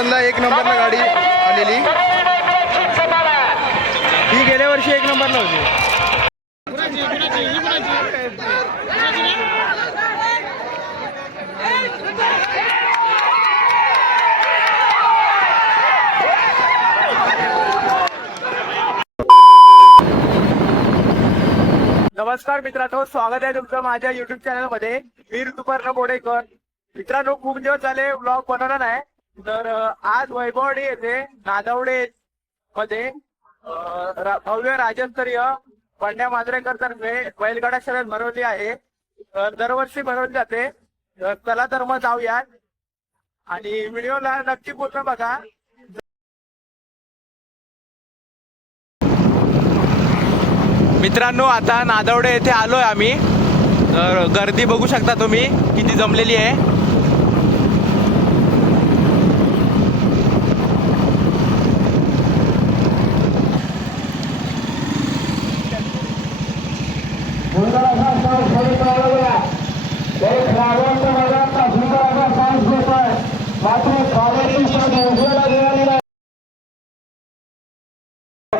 वर्षी एक नंबरला गाडी आलेली. ही गेल्या वर्षी एक नंबरला होती. नमस्कार मित्रांनो स्वागत आहे तुमचं माझ्या युट्यूब चॅनलमध्ये. वीर दुपारनं बोडेकर. मित्रांनो खूप दिवस झाले ब्लॉग बनवला नाही. तर आज वैभवडे येथे नादवडे मध्ये भव्य राज्यस्तरीय पंड्या मांजरेकर तर्फे बैलगाडा शर्यत भरवली आहे. दरवर्षी भरवली जाते. तर चला तर मग जाऊयात. आणि व्हिडिओला नक्की पूर्ण बघा. मित्रांनो आता नादवडे येथे आलोय आम्ही. तर गर्दी बघू शकता तुम्ही. किती जमलेली आहे सुंदर असा साऊंड खाली पावलेला एक रावणच्या मैदानाचा सुंदर असा साऊंड घेतोय मात्र कावेरी उजव्याला गेलेला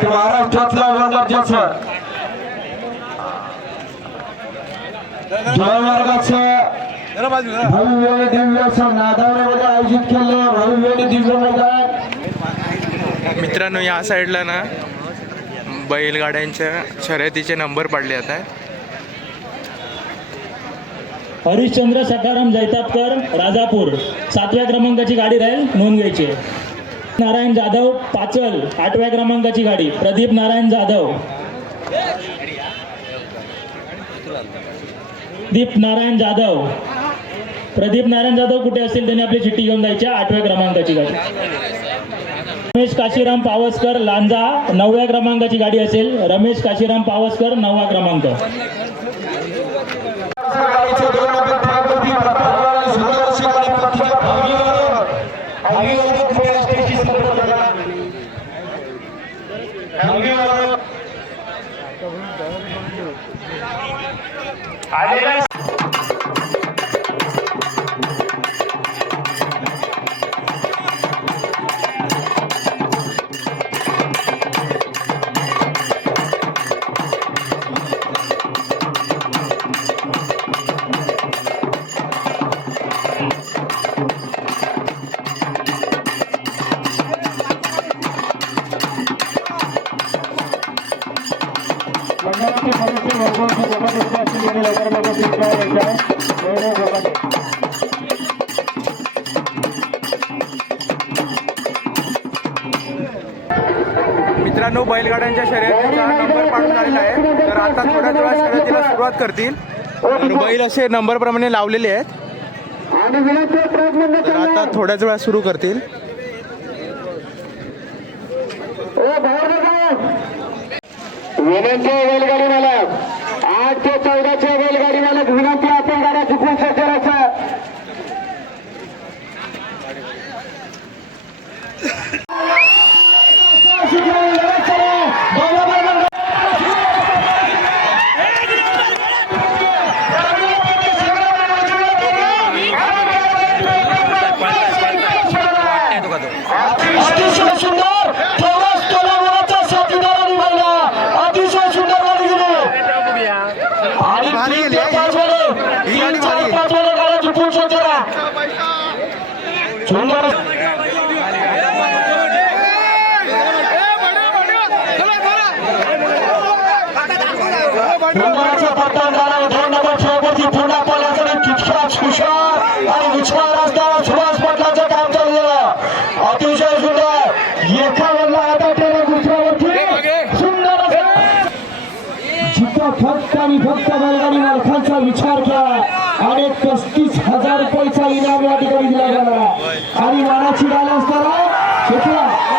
महाराष्ट्रातला वर्गाचं जयवर्गाचं भव्य दिव्य असं नादावण्यामध्ये आयोजित केलं भव्य दिव्य मैदान. मित्रांनो या साईडला ना बैलगाड्यांच्या शर्यतीचे नंबर पडले आता. हरिश्चंद्र सखाराम जैतापकर राजापूर. सातव्या क्रमांकाची गाडी राहील नोंद घ्यायची. नारायण जाधव पाचल आठव्या क्रमांकाची गाडी. प्रदीप नारायण जाधव. दीप नारायण जाधव. प्रदीप नारायण जाधव कुठे असतील? त्यांनी आपली चिठ्ठी घेऊन जायची आठव्या क्रमांकाची गाडी. रमेश काशीराम पावसकर लांजा नवव्या क्रमांकाची गाडी असेल. रमेश काशीराम पावसकर नववा क्रमांक गाडीचे दोन नंबर क्रमांकावरती प्रतापवाडी सुंदर अशी गाडी पलटीच्या भागीवर भागीवर पुणे स्टेशनची संपर्क करा. भागीवर आलेल्या मंडळाचे सदस्य वर्गाचे जबरदस्त गौरव मित्रांनो बैलगाड्यांच्या शर्यतीचा नंबर पाडून झालेला आहे. तर आता थोड्याच वेळा शर्यतीला सुरुवात करतील. तर बैल असे नंबर प्रमाणे लावलेले आहेत. तर आता थोड्याच वेळा सुरू करतील ओ बाहेर बघा. विनंती आहे बैलगाडी मालक. आठ ते चौदाच्या बैलगाडी मालक. विनंती आपण गाड्या चुकून सज्जराचा अतिशय सुंदर तेवढाच तोलामुळाचा साथीदार निघाला अतिशय सुंदर गाडी गेली आणि भारी तीन गेली, ते पाच वेळे ही गाडी तीन चार भारी. पाच वेळे गाड्या चुकून सज्जरा सुंदर सुंदराचा पत्ता गाडा दोन नंबर ट्रॅकवरती पुन्हा पळायचा आणि तितकाच हुशार आणि उछाळ रस्त्यावर सुभाष पाटलाचं काम चाललं अतिशय सुंदर एका वरला आता त्याने दुसऱ्यावरती सुंदर असं जिथं फक्त आणि फक्त बैलगाडी मालकांचा विचार केला आणि पस्तीस पैसा इनाम या ठिकाणी दिला गेला आणि मानाची डाल असताना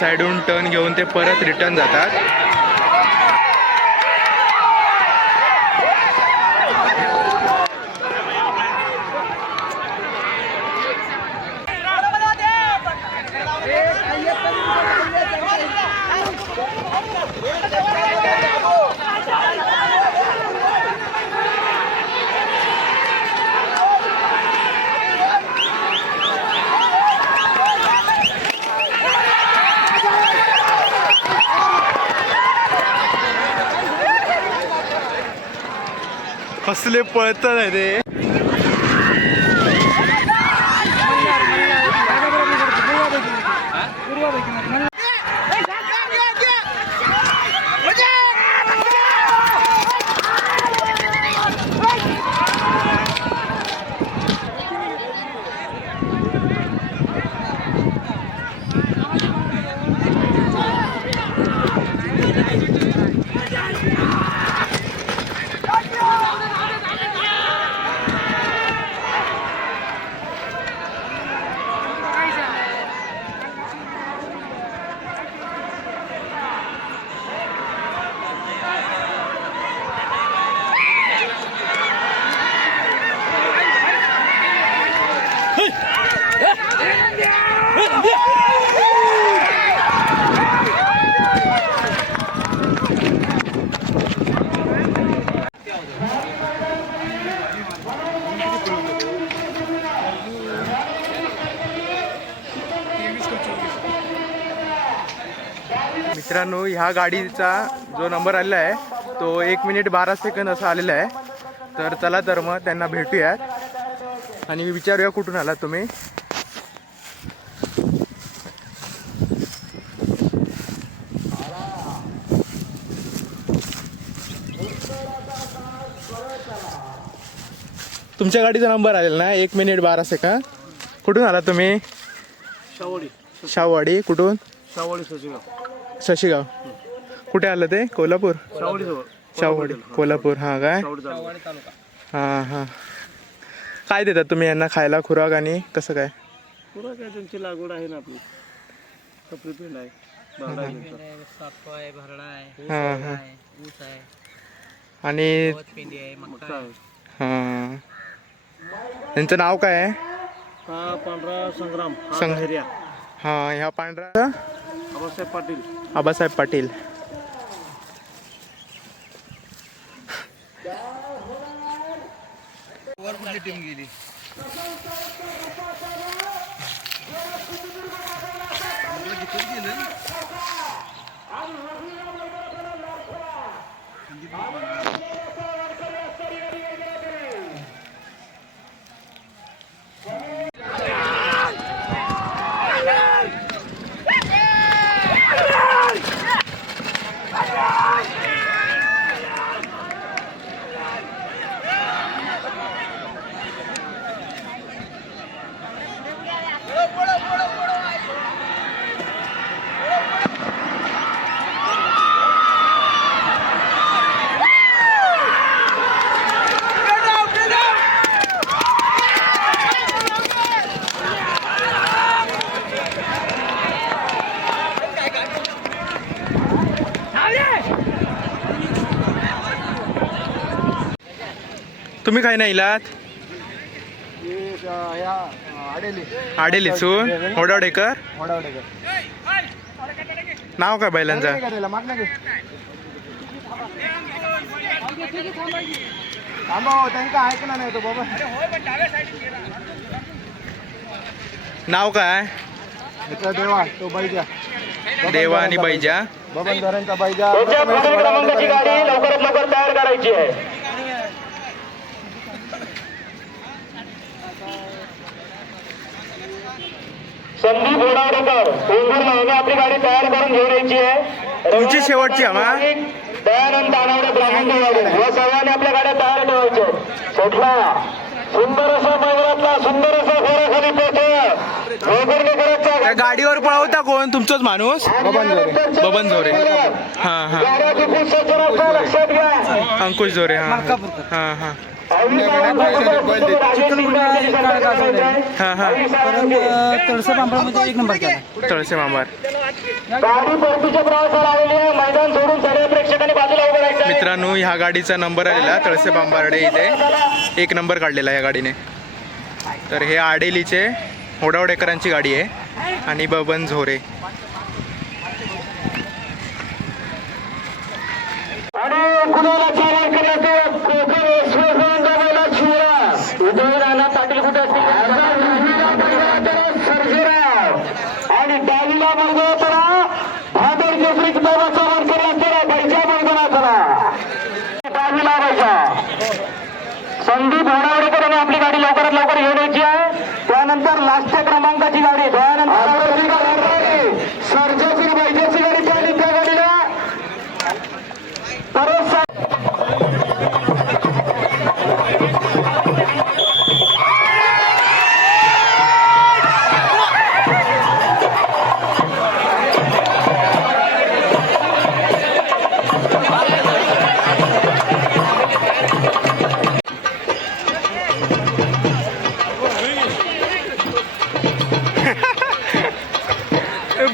साईडहून टर्न घेऊन ते परत रिटर्न जातात. कसले पळतात रे. मित्रांनो ह्या गाडीचा जो नंबर आलेला आहे तो एक मिनिट बारा सेकंद असा आलेला आहे. तर चला तर मग त्यांना भेटूयात. आणि विचारूया कुठून आलात तुम्ही. तुमच्या गाडीचा नंबर आलेला ना? एक मिनिट बारा सेकंद. कुठून आला तुम्ही? शावडी. शाहवाडी कुठून? शावडी सचिगाव शशिगाव. कुठे आलं ते? कोल्हापूर? शाहवाडी कोल्हापूर हां काय हां हां. काय देतात तुम्ही यांना? खायला खुराक आणि कसं काय? पुरा काय त्यांची लागवड आहे ना आपली. कपरी पेंड आहे आहे आहे आहे हां हां. आहे, आहे आणि आहे. आहे. हां. त्यांचं नाव काय आहे? हा पांढरा संग्राम. हा संग- धैर्या. हां ह्या पांढरा? आबासाहेब पाटील. आबासाहेब पाटील. टीम गेली तुम्ही काय नाही इलात आडेली आडेल ओडावडेकर नाव काय बैलांचा? नाव काय? देवा तो बैजा. देवा आणि बैजा बबन धरणचा बैजा क्रमांकाची गाडी लवकरात लवकर तयार करायची आहे. संदीप बोडावडेकर उंदूर महिने आपली गाडी तयार करून घेऊन यायची आहे. तुमची शेवटची हवा. दयानंद दानावडे ब्राह्मणवाडी या सर्वांनी आपल्या गाड्या तयार ठेवायच्या आहेत. सुटला सुंदर असा मैदानातला सुंदर असा घोडा खाली पोहोचला वेगवेगळ्या त्या गाडीवर पळवता कोण? तुमचंच माणूस? बबन जोरे. हां हां. अंकुश जोरे हां हां हां. हा हा. तळसा पांपळामध्ये एक नंबर केला तळसे मांबार गाडी परतीच्या प्रवासाला आलेली आहे. मैदान सोडून सगळ्या प्रेक्षकांनी बाजूला उभं राहायचं आहे. मित्रांनो ह्या गाडीचा नंबर आलेला तळसे बांबार्डे इथे. एक नंबर काढलेला या गाडीने. तर हे आडेलीचे होडावडेकरांची गाडी आहे आणि बबन झोरे. आणि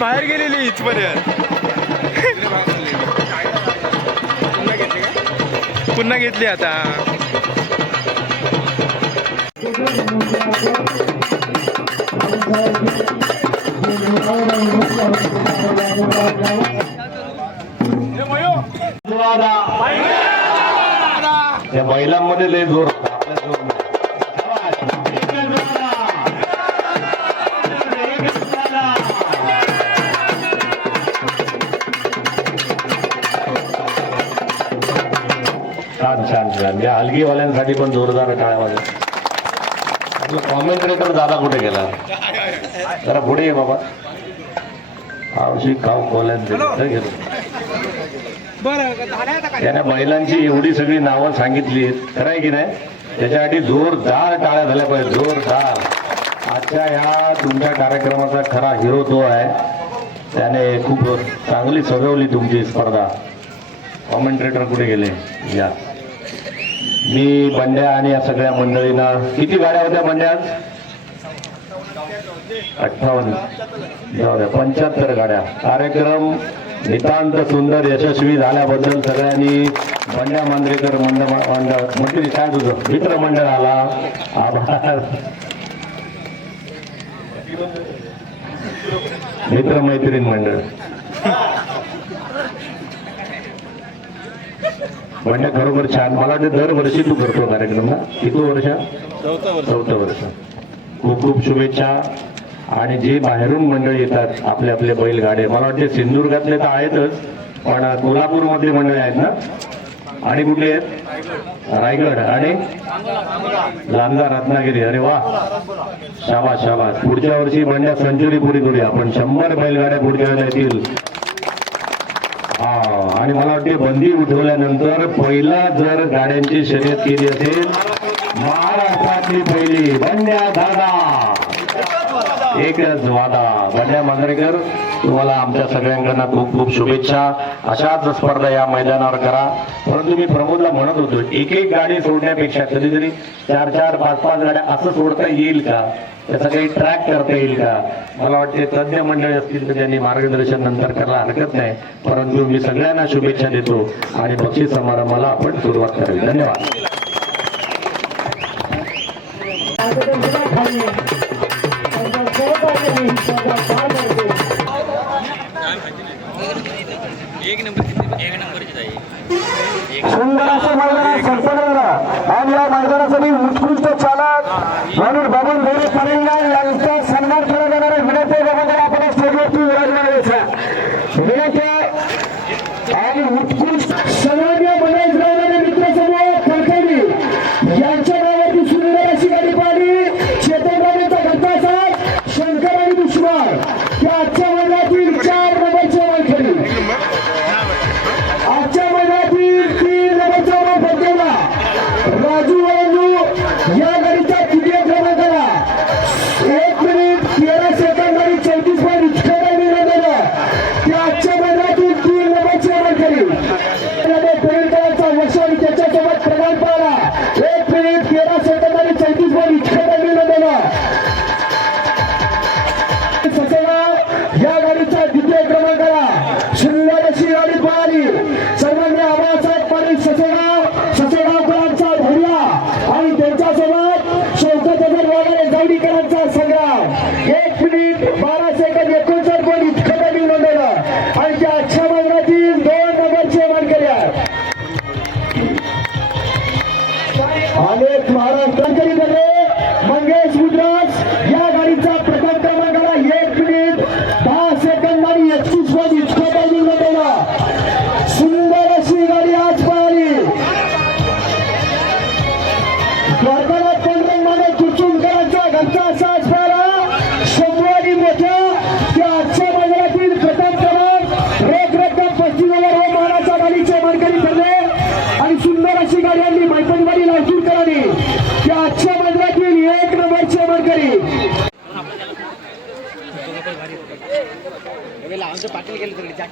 बाहेर गेलेली इथपर्यंत पुन्हा घेतली आता. त्या बैलांमध्ये लय जोर छान छान छान. या हलगीवाल्यांसाठी पण जोरदार टाळ्या आपला कॉमेंट्रेटर दादा कुठे गेला? जरा पुढे ये बाबा. आवशी काव कोल्यात गेलो. त्याने महिलांची एवढी सगळी नावं सांगितली खरं आहे की नाही? त्याच्यासाठी जोरदार टाळ्या झाल्या पाहिजे जोरदार. आजच्या ह्या तुमच्या कार्यक्रमाचा खरा हिरो तो आहे. त्याने खूप चांगली सजवली तुमची स्पर्धा. कॉमेंट्रेटर कुठे गेले? या. मी बंड्या आणि या सगळ्या मंडळींना किती गाड्या होत्या बंड्या? अठ्ठावन्न. जाऊ द्या पंच्याहत्तर गाड्या. कार्यक्रम नितांत सुंदर यशस्वी झाल्याबद्दल सगळ्यांनी बंड्या मांजरेकर मंडळ मंडळ मंडळी काय तुझं? मित्र मंडळाला आभार. मित्र मैत्रीण मंडळ. बंड्या खरोखर छान. मला वाटतं दरवर्षी तू करतो कार्यक्रम ना किती वर्ष? चौथं वर्ष. खूप खूप शुभेच्छा. आणि जे बाहेरून मंडळ येतात आपले आपले बैलगाडे मला वाटते सिंधुदुर्गातले तर आहेतच पण कोल्हापूरमधले मंडळी आहेत ना? आणि कुठले आहेत? रायगड. आणि? लांजा रत्नागिरी. अरे वा. शाबास शाबास. पुढच्या वर्षी बंड्या सेंचुरी पुरी करूया. आपण शंभर बैलगाड्या पुढच्या वेळेला येतील. आणि मला वाटते बंदी उठवल्यानंतर पहिला जर गाड्यांची शर्यत केली असेल महाराष्ट्रातली पहिली बंड्या दादा. एकच वादा. बंड्या मांजरेकर तुम्हाला आमच्या सगळ्यांकडनं खूप खूप शुभेच्छा. अशाच स्पर्धा या मैदानावर करा. परंतु मी प्रमोदला म्हणत होतो एक एक गाडी सोडण्यापेक्षा कधीतरी चार चार पाच पाच गाड्या असं सोडता येईल का? त्याचा काही ट्रॅक करता येईल का? मला वाटते तज्ज्ञ मंडळी असतील तर त्यांनी मार्गदर्शन नंतर करायला हरकत नाही. परंतु मी सगळ्यांना शुभेच्छा देतो आणि बक्षीस समारंभाला आपण सुरुवात करावी धन्यवाद. एक नंबर.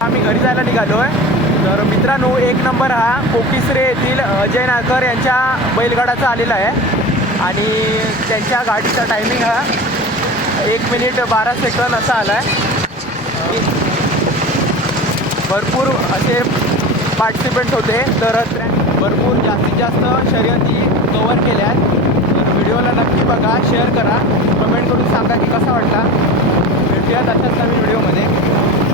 आम्ही घरी जायला निघालोय. तर मित्रांनो एक नंबर हा कोकिसरे येथील अजय नाकर यांच्या बैलगाडाचा आलेला आहे. आणि त्यांच्या गाडीचा टायमिंग हा एक मिनिट बारा सेकंद असा आला आहे भरपूर असे पार्टिसिपेंट होते. तर भरपूर जास्तीत जास्त शर्यती कवर केल्या आहेत. तर व्हिडिओला नक्की बघा शेअर करा. कमेंट करून सांगा की कसा वाटला. भेटूयात अशाच नवीन व्हिडिओमध्ये